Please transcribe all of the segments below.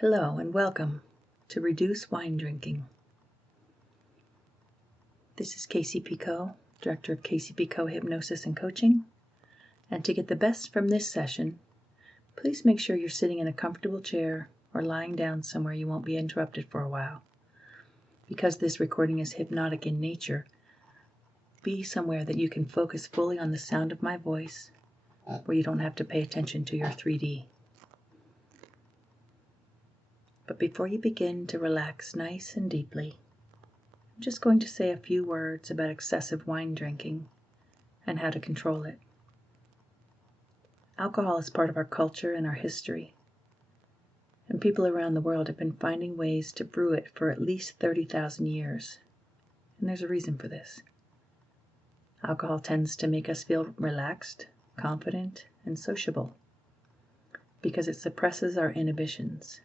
Hello and welcome to Reduce Wine Drinking. This is Casey Picot, Director of Casey Picot Hypnosis and Coaching. And to get the best from this session, please make sure you're sitting in a comfortable chair or lying down somewhere you won't be interrupted for a while. Because this recording is hypnotic in nature, be somewhere that you can focus fully on the sound of my voice, where you don't have to pay attention to your 3D. But before you begin to relax nice and deeply, I'm just going to say a few words about excessive wine drinking and how to control it. Alcohol is part of our culture and our history, and people around the world have been finding ways to brew it for at least 30,000 years, and there's a reason for this. Alcohol tends to make us feel relaxed, confident, and sociable because it suppresses our inhibitions.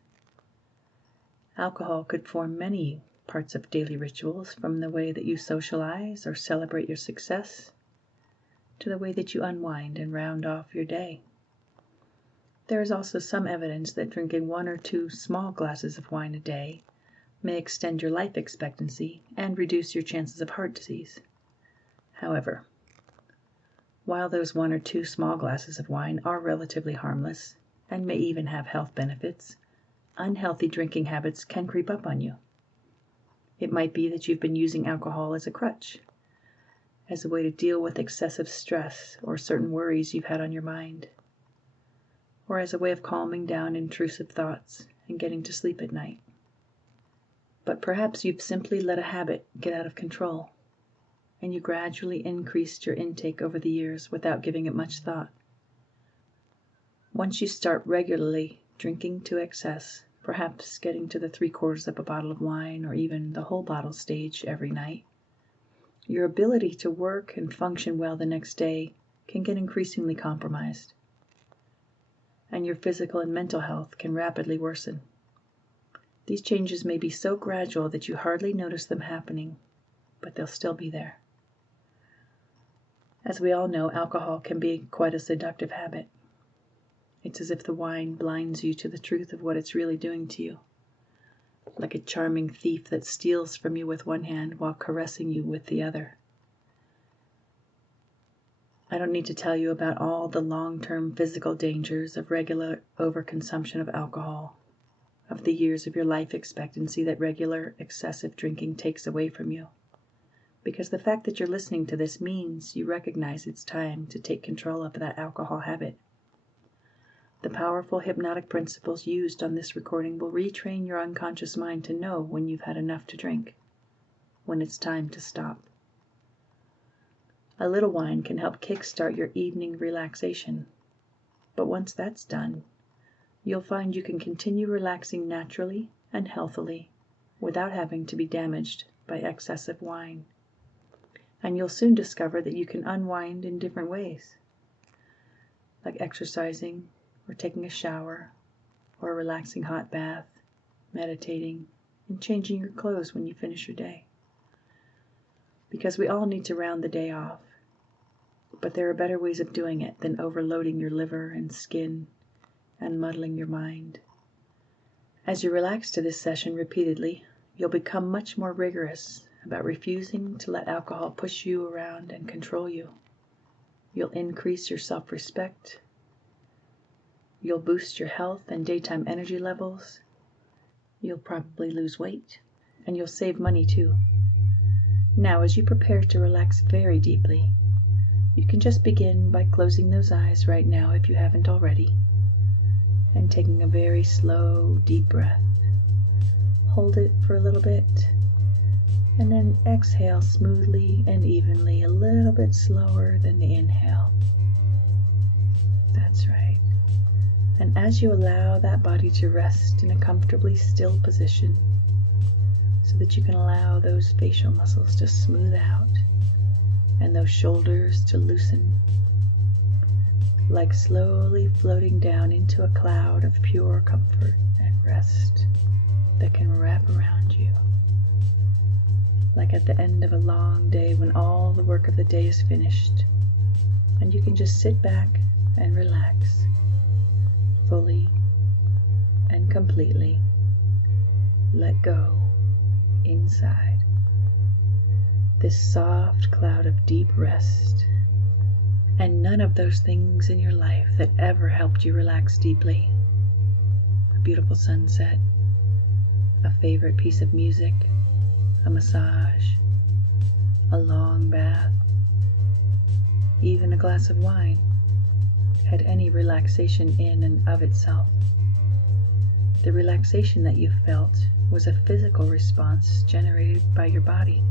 Alcohol could form many parts of daily rituals, from the way that you socialize or celebrate your success to the way that you unwind and round off your day. There is also some evidence that drinking 1 or 2 small glasses of wine a day may extend your life expectancy and reduce your chances of heart disease. However, while those 1 or 2 small glasses of wine are relatively harmless and may even have health benefits, unhealthy drinking habits can creep up on you. It might be that you've been using alcohol as a crutch, as a way to deal with excessive stress or certain worries you've had on your mind, or as a way of calming down intrusive thoughts and getting to sleep at night. But perhaps you've simply let a habit get out of control, and you gradually increased your intake over the years without giving it much thought. Once you start regularly drinking to excess, perhaps getting to the 3/4 of a bottle of wine or even the whole bottle stage every night, your ability to work and function well the next day can get increasingly compromised, and your physical and mental health can rapidly worsen. These changes may be so gradual that you hardly notice them happening, but they'll still be there. As we all know, alcohol can be quite a seductive habit. It's as if the wine blinds you to the truth of what it's really doing to you, like a charming thief that steals from you with one hand while caressing you with the other. I don't need to tell you about all the long-term physical dangers of regular overconsumption of alcohol, of the years of your life expectancy that regular excessive drinking takes away from you, because the fact that you're listening to this means you recognize it's time to take control of that alcohol habit. The powerful hypnotic principles used on this recording will retrain your unconscious mind to know when you've had enough to drink, when it's time to stop. A little wine can help kickstart your evening relaxation, but once that's done, you'll find you can continue relaxing naturally and healthily without having to be damaged by excessive wine. And you'll soon discover that you can unwind in different ways, like exercising, or taking a shower, or a relaxing hot bath, meditating, and changing your clothes when you finish your day. Because we all need to round the day off, but there are better ways of doing it than overloading your liver and skin and muddling your mind. As you relax to this session repeatedly, you'll become much more rigorous about refusing to let alcohol push you around and control you. You'll increase your self-respect. You'll boost your health and daytime energy levels. You'll probably lose weight, and you'll save money too. Now, as you prepare to relax very deeply, you can just begin by closing those eyes right now if you haven't already, and taking a very slow, deep breath. Hold it for a little bit, and then exhale smoothly and evenly, a little bit slower than the inhale. That's right. And as you allow that body to rest in a comfortably still position, so that you can allow those facial muscles to smooth out and those shoulders to loosen, like slowly floating down into a cloud of pure comfort and rest that can wrap around you, like at the end of a long day when all the work of the day is finished, and you can just sit back and relax fully and completely. completely. Let go inside. This soft cloud of deep rest, and none of those things in your life that ever helped you relax deeply. A beautiful sunset, a favorite piece of music, a massage, a long bath, even a glass of wine had any relaxation in and of itself. The relaxation that you felt was a physical response generated by your body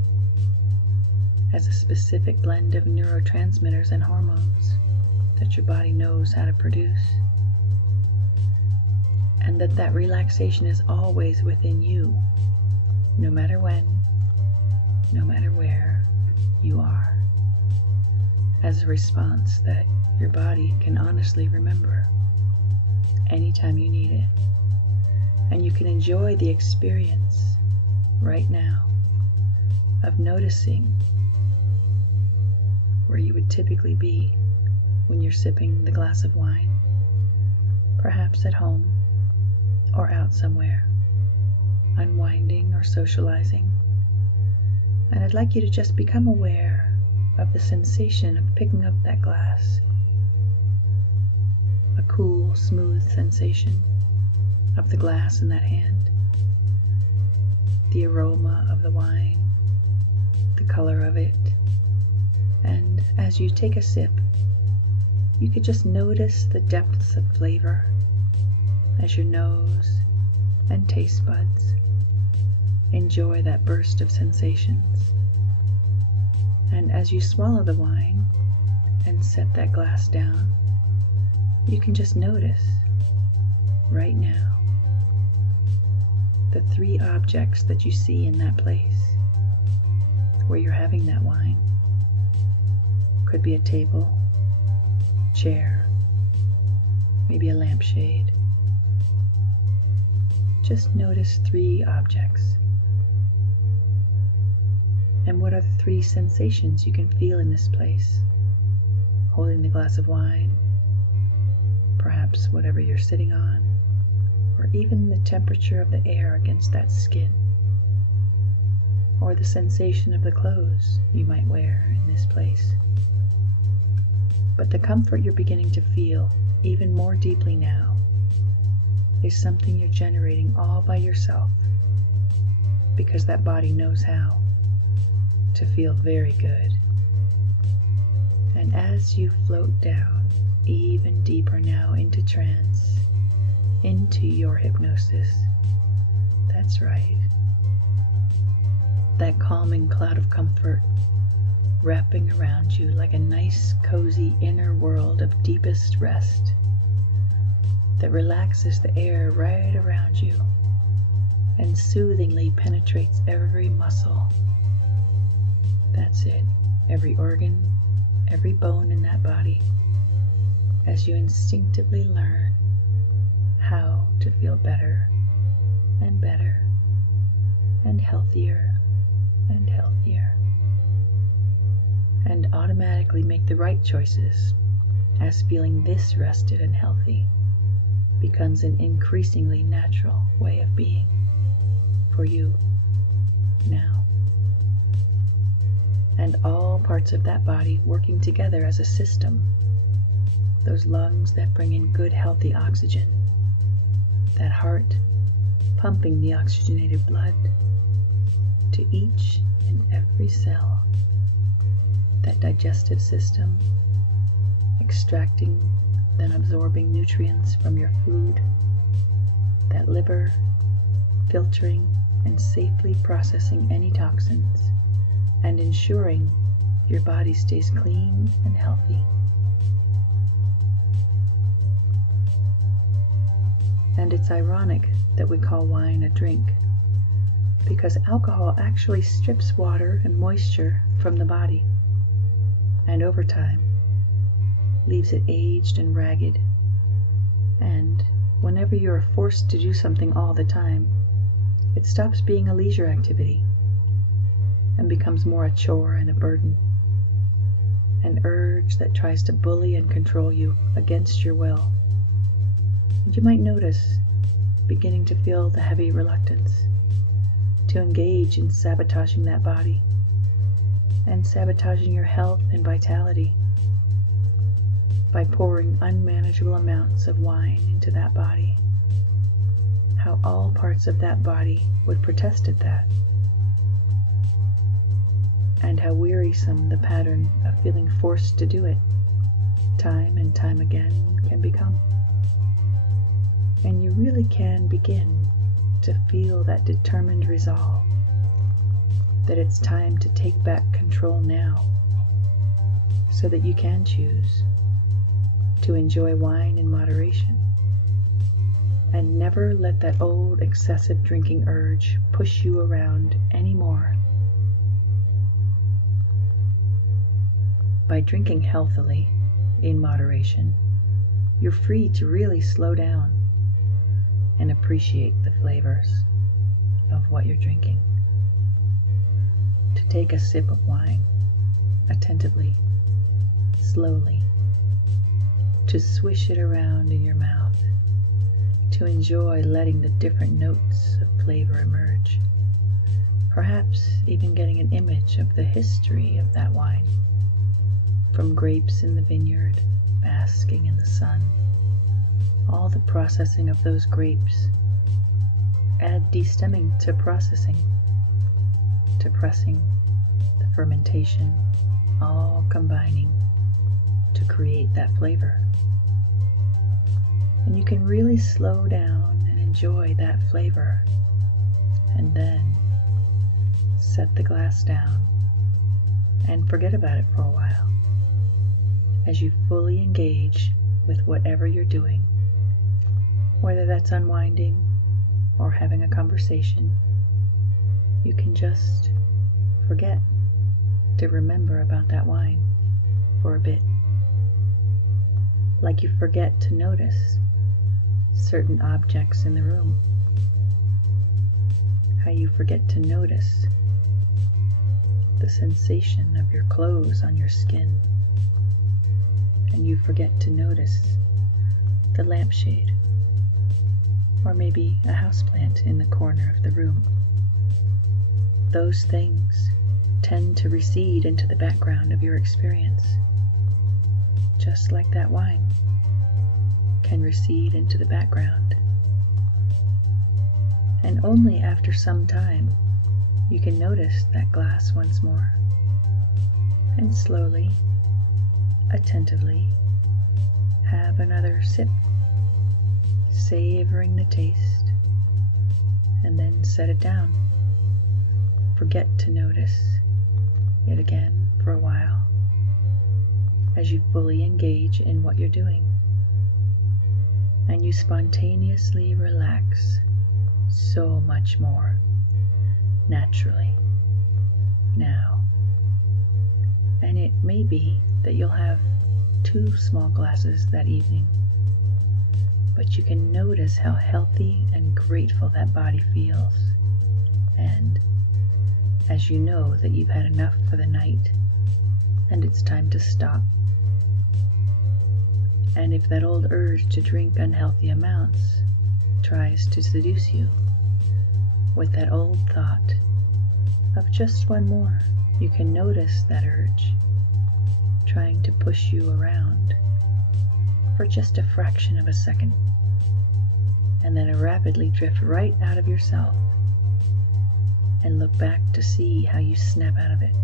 as a specific blend of neurotransmitters and hormones that your body knows how to produce. And that relaxation is always within you, no matter when, no matter where you are, as a response that your body can honestly remember anytime you need it. And you can enjoy the experience right now of noticing where you would typically be when you're sipping the glass of wine, perhaps at home or out somewhere, unwinding or socializing. And I'd like you to just become aware of the sensation of picking up that glass, a cool, smooth sensation of the glass in that hand, the aroma of the wine, the color of it, and as you take a sip, you could just notice the depths of flavor as your nose and taste buds enjoy that burst of sensations. And as you swallow the wine and set that glass down, you can just notice right now the three objects that you see in that place where you're having that wine. Could be a table, chair, maybe a lampshade. Just notice three objects. And what are the three sensations you can feel in this place? Holding the glass of wine, perhaps whatever you're sitting on, or even the temperature of the air against that skin, or the sensation of the clothes you might wear in this place. But the comfort you're beginning to feel even more deeply now is something you're generating all by yourself, because that body knows how to feel very good. And as you float down even deeper now into trance, into your hypnosis, that's right, that calming cloud of comfort wrapping around you like a nice, cozy inner world of deepest rest that relaxes the air right around you and soothingly penetrates every muscle. That's it, every organ, every bone in that body, as you instinctively learn how to feel better and better and healthier and healthier, and automatically make the right choices as feeling this rested and healthy becomes an increasingly natural way of being for you now. And all parts of that body working together as a system, those lungs that bring in good healthy oxygen, that heart pumping the oxygenated blood to each and every cell, that digestive system extracting then absorbing nutrients from your food, that liver filtering and safely processing any toxins and ensuring your body stays clean and healthy. And it's ironic that we call wine a drink, because alcohol actually strips water and moisture from the body, and over time leaves it aged and ragged. And whenever you are forced to do something all the time, it stops being a leisure activity and becomes more a chore and a burden, an urge that tries to bully and control you against your will. And you might notice, beginning to feel the heavy reluctance to engage in sabotaging that body and sabotaging your health and vitality by pouring unmanageable amounts of wine into that body, how all parts of that body would protest at that, and how wearisome the pattern of feeling forced to do it time and time again can become. And you really can begin to feel that determined resolve that it's time to take back control now, so that you can choose to enjoy wine in moderation and never let that old excessive drinking urge push you around anymore. By drinking healthily, in moderation, you're free to really slow down and appreciate the flavors of what you're drinking. To take a sip of wine attentively, slowly, to swish it around in your mouth, to enjoy letting the different notes of flavor emerge, perhaps even getting an image of the history of that wine, from grapes in the vineyard, basking in the sun, all the processing of those grapes. Add destemming to processing, to pressing, the fermentation, all combining to create that flavor. And you can really slow down and enjoy that flavor, and then set the glass down and forget about it for a while as you fully engage with whatever you're doing, whether that's unwinding or having a conversation. You can just forget to remember about that wine for a bit. Like you forget to notice certain objects in the room. How you forget to notice the sensation of your clothes on your skin. And you forget to notice the lampshade, or maybe a houseplant in the corner of the room. Those things tend to recede into the background of your experience, just like that wine can recede into the background. And only after some time you can notice that glass once more, and slowly, attentively, have another sip, savoring the taste, and then set it down. Forget to notice it again for a while as you fully engage in what you're doing, and you spontaneously relax so much more naturally now. And it may be that you'll have 2 small glasses that evening, but you can notice how healthy and grateful that body feels. And as you know that you've had enough for the night and it's time to stop, and if that old urge to drink unhealthy amounts tries to seduce you with that old thought of just one more, you can notice that urge trying to push you around for just a fraction of a second, and then rapidly drift right out of yourself and look back to see how you snap out of it,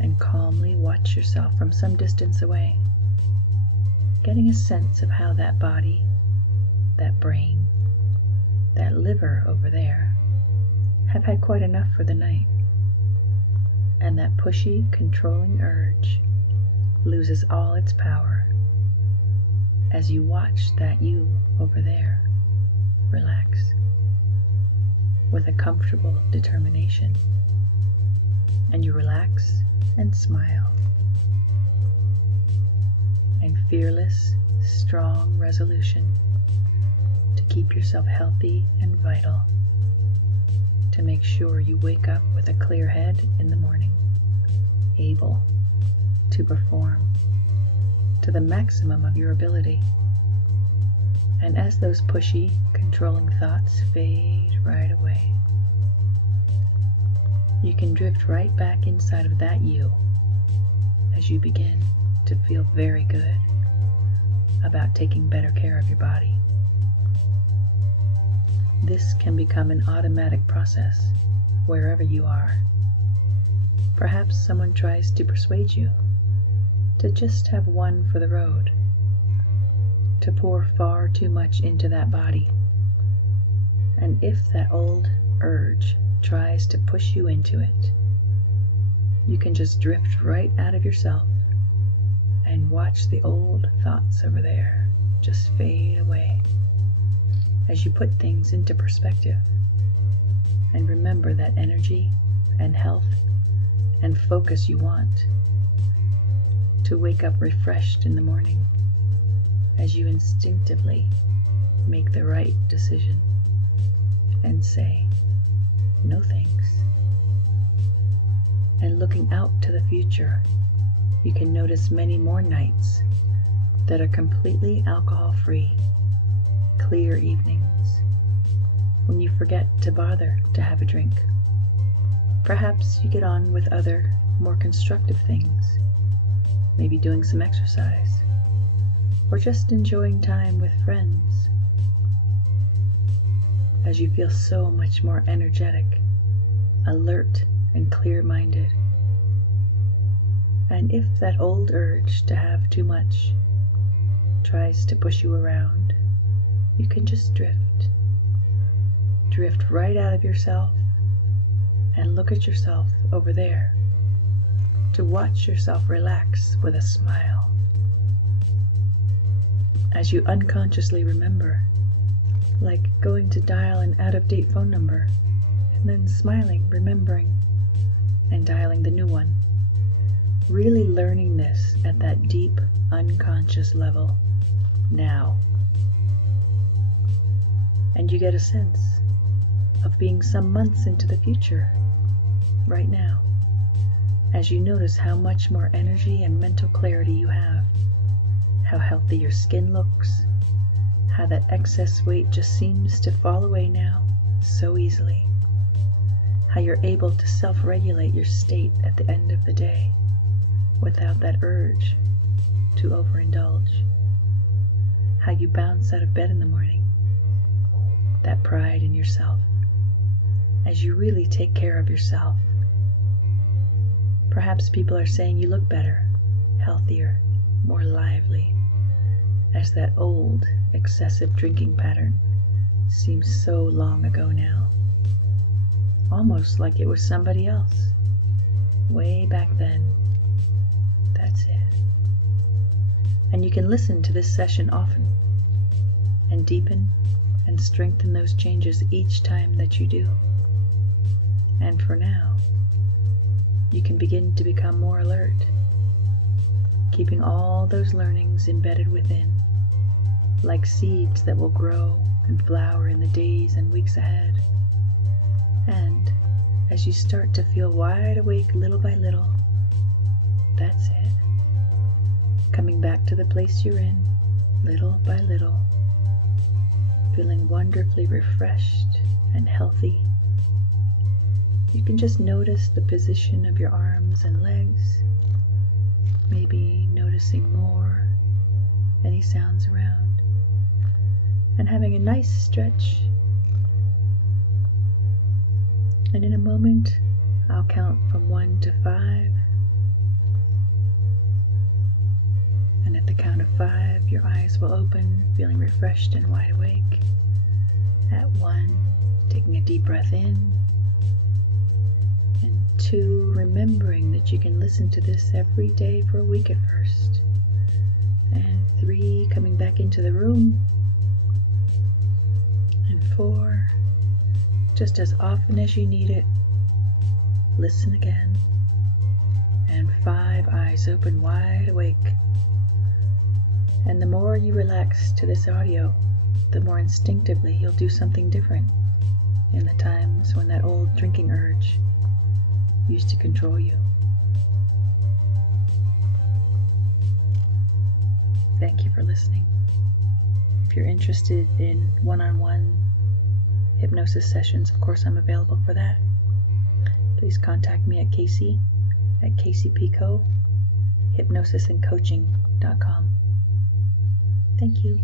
and calmly watch yourself from some distance away, getting a sense of how that body, that brain, that liver over there have had quite enough for the night. And that pushy, controlling urge loses all its power as you watch that you over there relax with a comfortable determination. And you relax and smile, and fearless, strong resolution to keep yourself healthy and vital, to make sure you wake up with a clear head in the morning, able to perform to the maximum of your ability, And as those pushy, controlling thoughts fade right away, you can drift right back inside of that you as you begin to feel very good about taking better care of your body. This can become an automatic process wherever you are. Perhaps someone tries to persuade you to just have one for the road, to pour far too much into that body. And if that old urge tries to push you into it, you can just drift right out of yourself and watch the old thoughts over there just fade away as you put things into perspective and remember that energy and health and focus you want to wake up refreshed in the morning as you instinctively make the right decision and say, no thanks. And looking out to the future, you can notice many more nights that are completely alcohol-free, clear evenings, when you forget to bother to have a drink. Perhaps you get on with other, more constructive things, maybe doing some exercise, or just enjoying time with friends, as you feel so much more energetic, alert, and clear-minded. And if that old urge to have too much tries to push you around, you can just drift right out of yourself and look at yourself over there, to watch yourself relax with a smile as you unconsciously remember, like going to dial an out-of-date phone number and then smiling, remembering, and dialing the new one. Really learning this at that deep, unconscious level now. And you get a sense of being some months into the future right now, as you notice how much more energy and mental clarity you have, how healthy your skin looks, how that excess weight just seems to fall away now so easily, how you're able to self-regulate your state at the end of the day without that urge to overindulge, how you bounce out of bed in the morning, that pride in yourself, as you really take care of yourself. Perhaps people are saying you look better, healthier, more lively, as that old, excessive drinking pattern seems so long ago now, almost like it was somebody else, way back then. That's it. And you can listen to this session often and deepen and strengthen those changes each time that you do. And for now, you can begin to become more alert, keeping all those learnings embedded within, like seeds that will grow and flower in the days and weeks ahead. And as you start to feel wide awake little by little, that's it. Coming back to the place you're in, little by little, feeling wonderfully refreshed and healthy. You can just notice the position of your arms and legs, maybe noticing more, any sounds around, and having a nice stretch. And in a moment, I'll count from 1 to 5. And at the count of 5, your eyes will open, feeling refreshed and wide awake. At 1, taking a deep breath in. And 2, remembering that you can listen to this every day for a week at first. And 3, coming back into the room. And 4, just as often as you need it, listen again. And 5, eyes open wide awake. And the more you relax to this audio, the more instinctively you'll do something different in the times when that old drinking urge used to control you. Thank you for listening. If you're you're interested in one-on-one hypnosis sessions, of course, I'm available for that. Please contact me at Casey at CaseyPico, hypnosisandcoaching.com. Thank you.